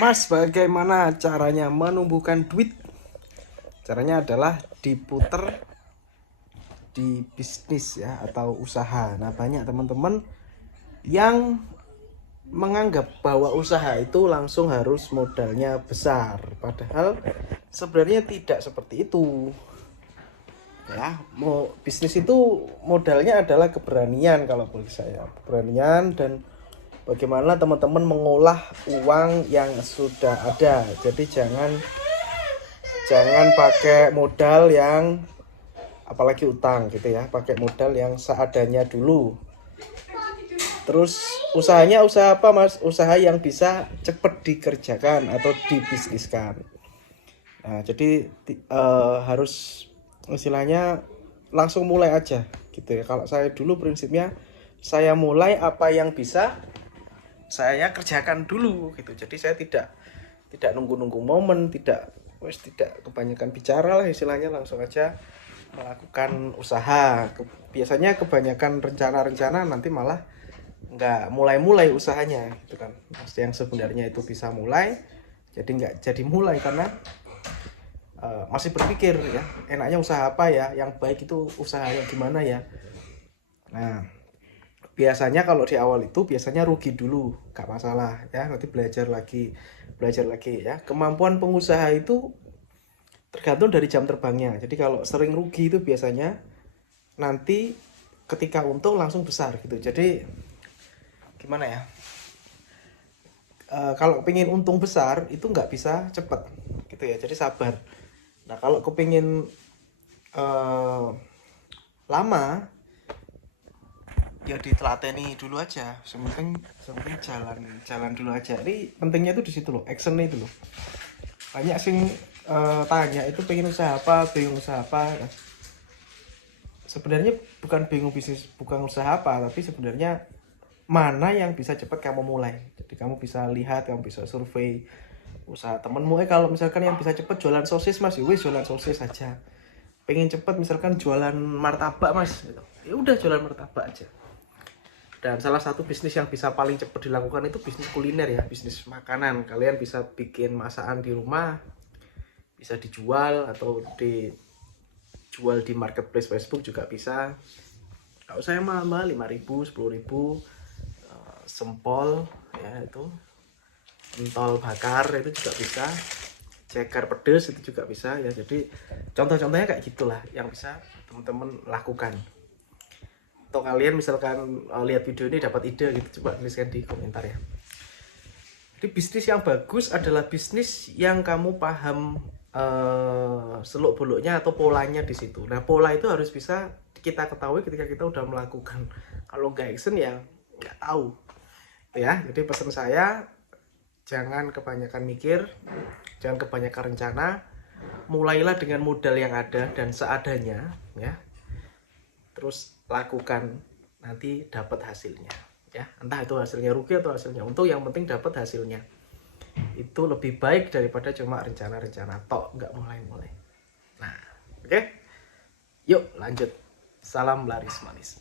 Mas, bagaimana caranya menumbuhkan duit? Caranya adalah diputer di bisnis ya atau usaha. Nah, banyak teman-teman yang menganggap bahwa usaha itu langsung harus modalnya besar. Padahal sebenarnya tidak seperti itu. Ya, mau bisnis itu modalnya adalah keberanian kalau bagi saya. Keberanian dan bagaimana teman-teman mengolah uang yang sudah ada. Jadi jangan pakai modal yang apalagi utang gitu ya, pakai modal yang seadanya dulu. Terus usahanya usaha apa Mas? Usaha yang bisa cepat dikerjakan atau dibisniskan. Nah, jadi harus istilahnya langsung mulai aja gitu ya. Kalau saya dulu prinsipnya saya mulai apa yang bisa saya kerjakan dulu gitu. Jadi saya tidak nunggu-nunggu momen, tidak kebanyakan bicara lah istilahnya, langsung aja melakukan usaha. Biasanya kebanyakan rencana-rencana nanti malah nggak mulai-mulai usahanya gitu kan. Mas, yang sebenarnya itu bisa mulai jadi nggak jadi mulai karena masih berpikir ya enaknya usaha apa ya, yang baik itu usaha yang gimana ya. Nah, biasanya kalau di awal itu biasanya rugi dulu nggak masalah ya, nanti belajar lagi ya. Kemampuan pengusaha itu tergantung dari jam terbangnya. Jadi kalau sering rugi itu biasanya nanti ketika untung langsung besar gitu. Jadi gimana ya, kalau kepingin untung besar itu nggak bisa cepet gitu ya, jadi sabar. Nah, kalau kepingin lama ya ditelateni dulu aja. Sementing jalan dulu aja. Ini pentingnya tuh di situ loh, actionnya itu loh. Banyak sing tanya itu pengen usaha apa, bingung usaha apa. Nah, sebenarnya bukan bingung bisnis, bukan usaha apa, tapi sebenarnya mana yang bisa cepat kamu mulai. Jadi kamu bisa lihat, kamu bisa survei usaha temenmu. Kalau misalkan yang bisa cepet jualan sosis Mas, ya wis jualan sosis aja. Pengen cepet misalkan jualan martabak Mas gitu, ya udah jualan martabak aja. Dan salah satu bisnis yang bisa paling cepat dilakukan itu bisnis kuliner ya, bisnis makanan. Kalian bisa bikin masakan di rumah, bisa dijual atau dijual di marketplace Facebook juga bisa. Kalau saya mah 5.000, 10.000. Sempol ya, itu pentol bakar itu juga bisa, ceker pedes itu juga bisa ya. Jadi contoh-contohnya kayak gitulah yang bisa teman-teman lakukan. Atau kalian misalkan lihat video ini dapat ide gitu, coba tuliskan di komentar ya. Jadi bisnis yang bagus adalah bisnis yang kamu paham seluk beluknya atau polanya di situ. Nah, pola itu harus bisa kita ketahui ketika kita udah melakukan. Kalau nggak action ya nggak tahu ya. Jadi pesan saya, jangan kebanyakan mikir, jangan kebanyakan rencana, mulailah dengan modal yang ada dan seadanya ya. Terus lakukan, nanti dapat hasilnya ya. Entah itu hasilnya rugi atau hasilnya untung, yang penting dapat hasilnya. Itu lebih baik daripada cuma rencana-rencana tok nggak mulai-mulai. Nah, oke. Yuk lanjut. Salam laris manis.